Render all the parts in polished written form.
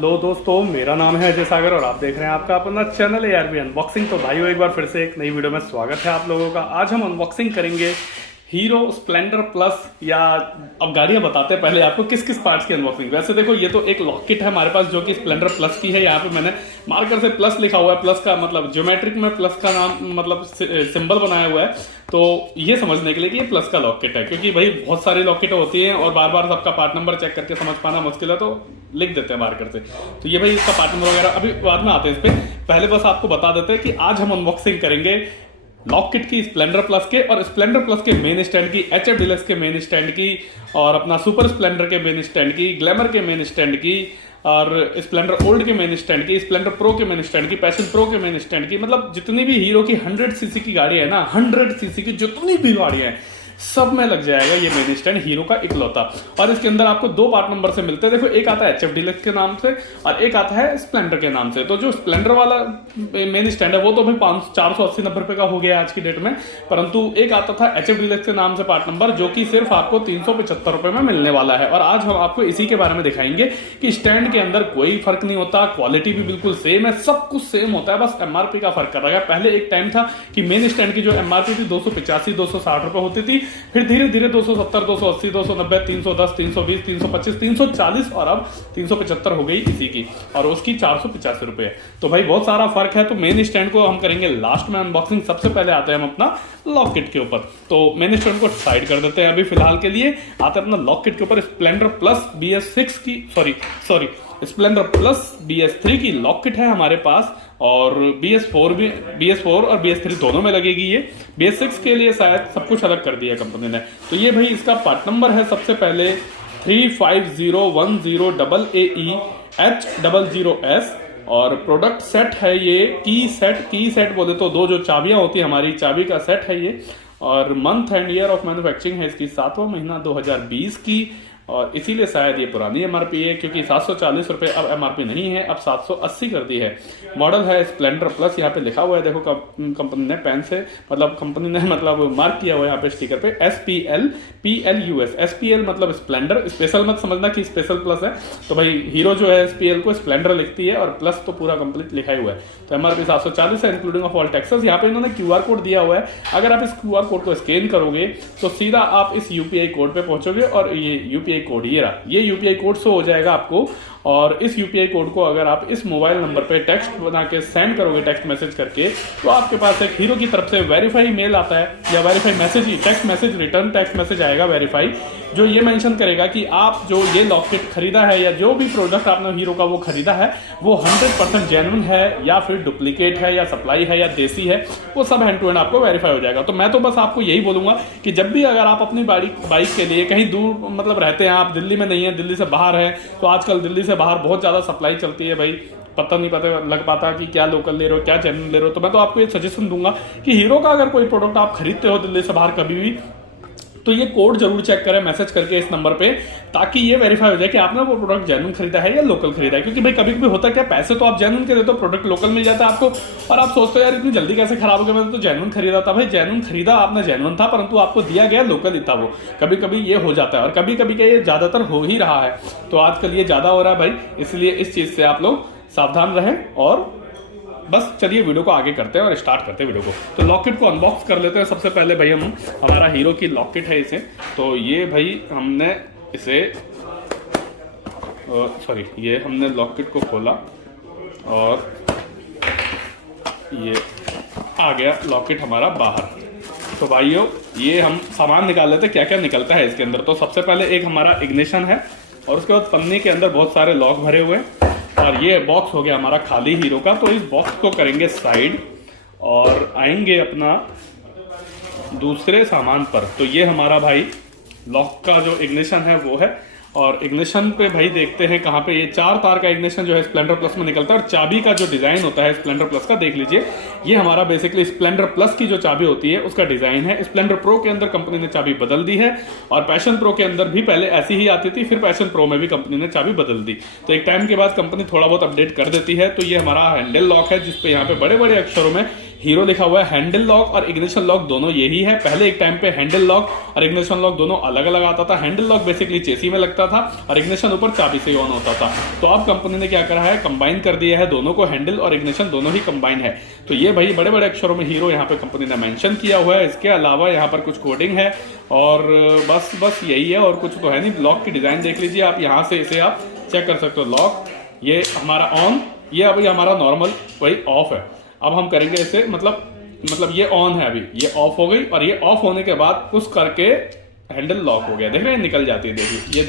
Hello दोस्तों, मेरा नाम है अजय सागर और आप देख रहे हैं आपका अपना चैनल ARB अनबॉक्सिंग। तो भाइयों, एक बार फिर से एक नई वीडियो में स्वागत है आप लोगों का। आज हम अनबॉक्सिंग करेंगे हीरो स्प्लेंडर प्लस, या अब गाड़ियां बताते हैं पहले आपको किस किस पार्ट्स की अनबॉक्सिंग। वैसे देखो, ये तो एक लॉक किट है हमारे पास जो कि स्प्लेंडर प्लस की है। यहाँ पे मैंने मार्कर से प्लस लिखा हुआ है, प्लस का मतलब ज्योमेट्रिक में प्लस का नाम मतलब सिंबल बनाया हुआ है, तो ये समझने के लिए कि ये प्लस का लॉक किट है। क्योंकि भाई बहुत सारी लॉक किट होती हैं और बार बार सबका पार्ट नंबर चेक करके समझ पाना मुश्किल है, तो लिख देते हैं मार्कर से। तो ये भाई इसका पार्ट नंबर वगैरह अभी बाद में आते हैं इस पे। पहले बस आपको बता देते हैं कि आज हम अनबॉक्सिंग करेंगे लॉक किट की स्प्लेंडर प्लस के, और स्प्लेंडर प्लस के मेन स्टैंड की, HF डीलक्स के मेन स्टैंड की, और अपना सुपर स्प्लेंडर के मेन स्टैंड की, ग्लैमर के मेन स्टैंड की, और स्प्लेंडर ओल्ड के मेन स्टैंड की, स्प्लेंडर प्रो के मेन स्टैंड की, पैशन प्रो के मेन स्टैंड की। मतलब जितनी भी हीरो की 100 सीसी की गाड़ी है ना, 100 सीसी की जितनी भी गाड़ी है सब में लग जाएगा ये मेन स्टैंड हीरो का इकलौता। और इसके अंदर आपको दो पार्ट नंबर से मिलते हैं। देखो, एक आता है HF डीलक्स के नाम से और एक आता है स्प्लेंडर के नाम से। तो जो स्प्लेंडर वाला मेन स्टैंड है वो तो भाई 480-90 रुपए का हो गया आज की डेट में, परंतु एक आता था HF डीलक्स के नाम से पार्ट नंबर जो कि सिर्फ आपको 375 रुपए में मिलने वाला है। और आज हम आपको इसी के बारे में दिखाएंगे कि स्टैंड के अंदर कोई फर्क नहीं होता, क्वालिटी भी बिल्कुल सेम है, सब कुछ सेम होता है, बस MRP का फर्क कर रहा है। पहले एक टाइम था कि मेन स्टैंड की जो MRP थी 285-260 रुपए होती थी, फिर धीरे धीरे 270, 280, 290, 310, 320, 325, 340 और अब 375 हो गई इसी की, और उसकी 485 रुपए है। तो भाई बहुत सारा फर्क है। तो मेन स्टैंड को हम करेंगे लास्ट में अनबॉक्सिंग। सबसे पहले आते हैं हम अपना लॉक किट के ऊपर। तो मेन स्टैंड को साइड कर देते हैं अभी फिलहाल के लिए। आते हैं अपना लॉक किट के ऊपर। स्प्लेंडर प्लस BS6 की सॉरी स्प्लेंडर प्लस BS3 की लॉक किट है हमारे पास, और BS4 और BS3 दोनों में लगेगी ये। BS6 के लिए शायद सब कुछ अलग कर दिया कंपनी ने। तो ये भाई इसका पार्ट नंबर है सबसे पहले 350108EH00S, और प्रोडक्ट सेट है ये की सेट बोले तो दो जो चाबियां होती है हमारी, चाबी का सेट है ये। और month and year of manufacturing है इसकी 7वां महीना 2020 की, और इसीलिए शायद ये पुरानी MRP है, क्योंकि 740 रुपए अब MRP नहीं है, अब 780 कर दी है। मॉडल है स्प्लेंडर प्लस, यहाँ पे लिखा हुआ है देखो कंपनी ने पेन से कंपनी ने मार्क किया हुआ है यहाँ पे स्टिकर पे SPL PLUS। SPL मतलब स्प्लेंडर, स्पेशल मत समझना कि स्पेशल प्लस है। तो भाई हीरो जो है SPL को स्प्लेंडर लिखती है और प्लस तो पूरा कंप्लीट लिखा ही हुआ है। तो MRP 740 है इंक्लूडिंग ऑफ ऑल टैक्सेस। यहाँ पे इन्होंने QR कोड दिया हुआ है। अगर आप इस QR कोड को स्कैन करोगे तो सीधा आप इस UPI कोड पे पहुंचोगे, और ये UPI कोड ये UPI कोड शो हो जाएगा आपको। और इस UPI कोड को अगर आप इस मोबाइल नंबर पे टेक्स्ट बना के सेंड करोगे, टेक्स्ट मैसेज करके, तो आपके पास एक हीरो की तरफ से वेरीफाई मेल आता है, या वेरीफाई मैसेज ही, text message, return text message आएगा वेरीफाई, जो ये मेंशन करेगा कि आप जो ये लॉक किट खरीदा है या जो भी प्रोडक्ट आपने हीरो का वो खरीदा है वो 100% जेन्युइन है या फिर डुप्लीकेट है या सप्लाई है या देसी है, वो सब हैंड टू हैंड आपको वेरीफाई हो जाएगा। तो मैं तो बस आपको यही बोलूंगा कि जब भी अगर आप अपनी बाइक के लिए कहीं दूर रहते हैं, आप दिल्ली में नहीं है, दिल्ली से बाहर है, तो आजकल दिल्ली से बाहर बहुत ज्यादा सप्लाई चलती है भाई, पता लग पाता कि क्या लोकल ले रहे हो क्या जेन्युइन ले रहे हो। तो मैं तो आपको ये सजेशन दूंगा कि हीरो का अगर कोई प्रोडक्ट आप खरीदते हो दिल्ली से बाहर कभी भी, तो ये कोड जरूर चेक करें मैसेज करके इस नंबर पे, ताकि ये वेरीफाई हो जाए कि आपने वो प्रोडक्ट जेन्युइन खरीदा है या लोकल खरीदा है। क्योंकि भाई कभी कभी होता क्या, पैसे तो आप जेन्युइन के देते हो, प्रोडक्ट लोकल मिल जाता है आपको, और आप सोचते हो यार इतनी जल्दी कैसे खराब हो गया, मैंने तो जेन्युइन खरीदा था। भाई जेन्युइन खरीदा आपने, जेन्युइन था, परंतु आपको दिया गया लोकल ही था वो। कभी कभी ये हो जाता है, और कभी कभी क्या ये ज्यादातर हो ही रहा है। तो आजकल ये ज्यादा हो रहा है भाई, इसलिए इस चीज से आप लोग सावधान रहें। और बस चलिए वीडियो को आगे करते हैं और स्टार्ट करते हैं वीडियो को। तो लॉक किट को अनबॉक्स कर लेते हैं। सबसे पहले भाई हमारा हीरो की लॉक किट है इसे। तो ये भाई हमने इसे ये हमने लॉक किट को खोला और ये आ गया लॉक किट हमारा बाहर। तो भाइयों ये हम सामान निकाल लेते हैं, क्या क्या निकलता है इसके अंदर। तो सबसे पहले एक हमारा इग्निशन है, और उसके बाद पन्नी के अंदर बहुत सारे लॉक भरे हुए हैं, और ये बॉक्स हो गया हमारा खाली हीरो का। तो इस बॉक्स को करेंगे साइड और आएंगे अपना दूसरे सामान पर। तो ये हमारा भाई लॉक का जो इग्निशन है वो है, और इग्निशन पे भाई देखते हैं कहाँ पे, ये 4 तार का इग्निशन जो है स्प्लेंडर प्लस में निकलता है। और चाबी का जो डिजाइन होता है स्प्लेंडर प्लस का देख लीजिए, ये हमारा बेसिकली स्प्लेंडर प्लस की जो चाबी होती है उसका डिजाइन है। स्प्लेंडर प्रो के अंदर कंपनी ने चाबी बदल दी है, और पैशन प्रो के अंदर भी पहले ऐसी ही आती थी, फिर पैशन प्रो में भी कंपनी ने चाबी बदल दी। तो एक टाइम के बाद कंपनी थोड़ा बहुत अपडेट कर देती है। तो ये हमारा हैंडल लॉक है, जिसपे यहाँ पे बड़े बड़े अक्षरों में हीरो लिखा हुआ है। हैंडल लॉक और इग्निशन लॉक दोनों यही है। पहले एक टाइम पे हैंडल लॉक और इग्निशन लॉक दोनों अलग अलग आता था। हैंडल लॉक बेसिकली चेसी में लगता था और इग्निशन ऊपर चाबी से ऑन होता था। तो अब कंपनी ने क्या करा है, कंबाइन कर दिया है दोनों को, हैंडल और इग्निशन दोनों ही कंबाइन है। तो ये भाई बड़े बड़े अक्षरों में हीरो यहाँ पे कंपनी ने मेंशन किया हुआ है। इसके अलावा यहाँ पर कुछ कोडिंग है और बस यही है, और कुछ तो है नहीं। लॉक की डिजाइन देख लीजिए आप, यहाँ से इसे आप चेक कर सकते हो। लॉक ये हमारा ऑन, ये अभी हमारा नॉर्मल वही ऑफ है। अब हम करेंगे इसे, मतलब ये ऑन है, अभी ये ऑफ हो गई और ये ऑफ होने के बाद पुश करके हैंडल लॉक हो गया। देख रहे हैं, निकल जाती है। देखिए, ये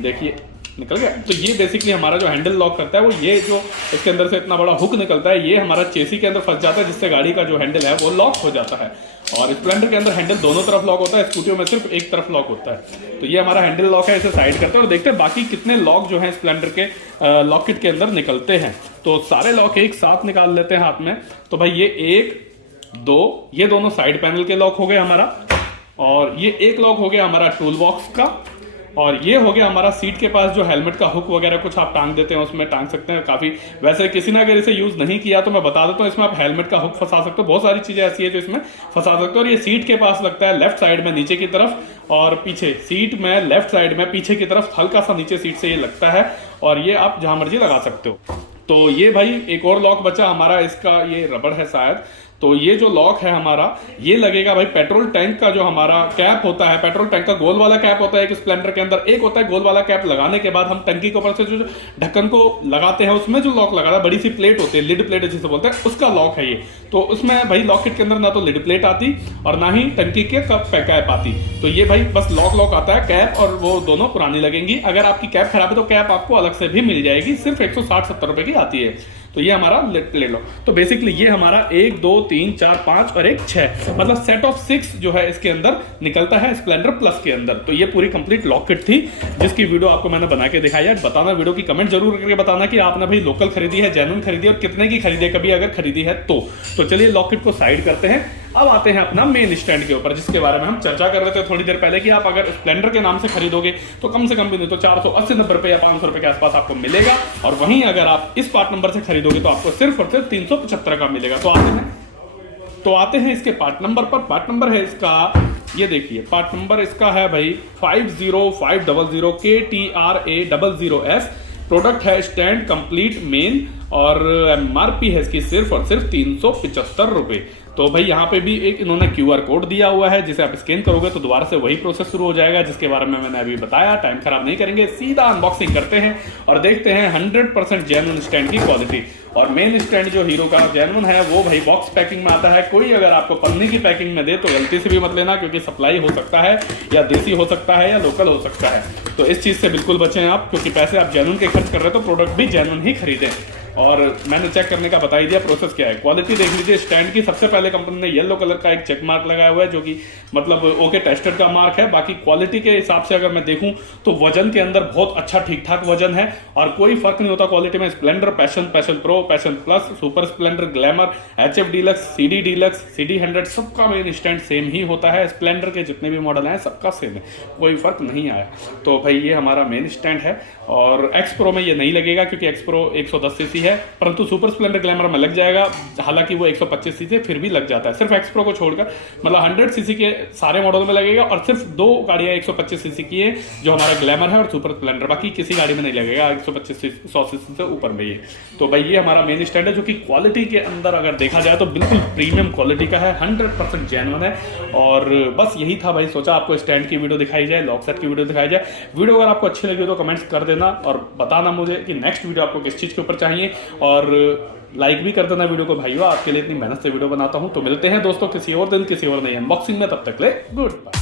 देखिए निकल गया। तो ये बेसिकली हमारा जो हैंडल लॉक करता है वो ये जो इसके अंदर से इतना बड़ा हुक निकलता है, ये हमारा चेसी के अंदर फंस जाता है, जिससे गाड़ी का जो हैंडल है वो लॉक हो जाता है। और स्प्लेंडर के अंदर हैंडल दोनों तरफ लॉक होता है, स्कूटियों में सिर्फ एक तरफ लॉक होता है। तो ये हमारा हैंडल लॉक है, इसे साइड करते हैं और देखते हैं बाकी कितने लॉक जो है स्प्लेंडर के लॉक किट के अंदर निकलते हैं। तो सारे लॉक एक साथ निकाल लेते हैं हाथ में। तो भाई ये 1 2 ये दोनों साइड पैनल के लॉक हो गए हमारा, और ये एक लॉक हो गया हमारा टूल बॉक्स का, और ये हो गया हमारा सीट के पास जो हेलमेट का हुक वगैरह कुछ आप टांग देते हैं, उसमें टांग सकते हैं। काफी वैसे किसी ने अगर इसे यूज नहीं किया तो मैं बता देता हूँ, इसमें आप हेलमेट का हुक फंसा सकते हो। बहुत सारी चीजें ऐसी है जो इसमें फंसा सकते हो। और ये सीट के पास लगता है लेफ्ट साइड में नीचे की तरफ, और पीछे सीट में लेफ्ट साइड में पीछे की तरफ हल्का सा नीचे सीट से ये लगता है, और ये आप जहां मर्जी लगा सकते हो। तो ये भाई एक और लॉक बचा हमारा, इसका ये रबड़ है शायद। तो ये जो लॉक है हमारा, ये लगेगा भाई पेट्रोल टैंक का जो हमारा कैप होता है, पेट्रोल टैंक का गोल वाला कैप होता है एक स्प्लेंडर के अंदर, एक होता है गोल वाला कैप। लगाने के बाद हम टंकी के ऊपर से जो ढक्कन को लगाते हैं उसमें जो लॉक लगा है, बड़ी सी प्लेट होती है, लिड प्लेट जिसे बोलते हैं, उसका लॉक है ये। तो उसमें भाई लॉक किट के अंदर ना तो लिड प्लेट आती और ना ही टंकी के कैप आती। तो ये भाई बस लॉक आता है, कैप और वो दोनों पुरानी लगेंगी। अगर आपकी कैप खराब है तो कैप आपको अलग से भी मिल जाएगी, सिर्फ 160-70 रुपए की आती है। तो ये हमारा ले लो। तो बेसिकली ये हमारा 1 2 3 4 5 और 1 6, मतलब सेट ऑफ 6 जो है इसके अंदर निकलता है स्प्लेंडर प्लस के अंदर। तो ये पूरी कंप्लीट लॉक किट थी, जिसकी वीडियो आपको मैंने बना के दिखाई है। बताना वीडियो की कमेंट जरूर करके बताना कि आपने भाई लोकल खरीदी है, जेन्युइन खरीदी है, और कितने की खरीदी है, कभी अगर खरीदी है तो चलिए लॉक किट को साइड करते हैं। अब आते हैं अपना मेन स्टैंड के ऊपर, जिसके बारे में हम चर्चा कर रहे थे थोड़ी देर पहले कि आप अगर स्प्लेंडर के नाम से खरीदोगे तो कम से कम भी नहीं तो 480-90 रुपए या 500 रुपए के आसपास आपको मिलेगा, और वहीं अगर आप इस पार्ट नंबर से खरीदोगे तो आपको सिर्फ और सिर्फ 375 का मिलेगा। तो आते हैं इसके पार्ट नंबर पर। पार्ट नंबर है इसका, ये देखिए पार्ट नंबर इसका है भाई 50500 KTRA00S। प्रोडक्ट है स्टैंड कंप्लीट मेन, और MRP है इसकी सिर्फ और सिर्फ 375 रुपए। तो भाई यहाँ पे भी एक इन्होंने QR कोड दिया हुआ है, जिसे आप स्कैन करोगे तो दोबारा से वही प्रोसेस शुरू हो जाएगा, जिसके बारे में मैंने अभी बताया। टाइम खराब नहीं करेंगे, सीधा अनबॉक्सिंग करते हैं और देखते हैं 100% जेन्युइन स्टैंड की क्वालिटी। और मेन स्टैंड जो हीरो का जेन्युइन है वो भाई बॉक्स पैकिंग में आता है। कोई अगर आपको पन्नी की पैकिंग में दे तो गलती से भी मत लेना, क्योंकि सप्लाई हो सकता है, या देसी हो सकता है, या लोकल हो सकता है। तो इस चीज से बिल्कुल बचें आप, क्योंकि पैसे आप जेन्युइन के खर्च कर रहे हो तो प्रोडक्ट भी जेन्युइन ही खरीदें। और मैंने चेक करने का बता ही दिया प्रोसेस क्या है। क्वालिटी देख लीजिए स्टैंड की। सबसे पहले कंपनी ने येलो कलर का एक चेक मार्क लगाया हुआ है, जो कि मतलब ओके टेस्टेड का मार्क है। बाकी क्वालिटी के हिसाब से अगर मैं देखूं तो वजन के अंदर बहुत अच्छा ठीक ठाक वजन है, और कोई फर्क नहीं होता क्वालिटी में। Splendor, passion, passion pro, passion plus, super Splendor, glamour, HF deluxe, CD deluxe, CD 100 सबका मेन स्टैंड सेम ही होता है। स्प्लेंडर के जितने भी मॉडल हैं सबका सेम है, कोई फर्क नहीं आया। तो भाई ये हमारा मेन स्टैंड है। और एक्स प्रो में ये नहीं लगेगा, क्योंकि एक्स प्रो 110 सीसी है, परंतु सुपर स्प्लेंडर ग्लैमर में लग जाएगा। हालांकि वो 125 सीसी फिर भी लग जाता है, सिर्फ एक्स प्रो को छोड़कर। मतलब 100 सीसी के सारे मॉडल में लगेगा, और सिर्फ 2 गाड़ियां 125 सीसी की है, जो हमारा ग्लैमर है और सुपर स्प्लेंडर। बाकी किसी गाड़ी में नहीं लगेगा 125-100 सीसी से ऊपर में ये। तो भाई ये हमारा मेन स्टैंड है, जो कि क्वालिटी के अंदर अगर देखा जाए तो बिल्कुल प्रीमियम क्वालिटी का है, 100% जेन्युइन है। और बस यही था भाई, सोचा आपको स्टैंड की वीडियो दिखाई जाए, लॉक सेट की वीडियो दिखाई जाए। वीडियो अगर आपको अच्छी लगी तो कमेंट्स कर देना और बताना मुझे कि नेक्स्ट वीडियो आपको किस चीज के ऊपर चाहिए, और लाइक भी कर देना वीडियो को भाइयों, आपके लिए इतनी मेहनत से वीडियो बनाता हूं। तो मिलते हैं दोस्तों किसी और दिन किसी और नई अनबॉक्सिंग में, तब तक ले गुड बाय।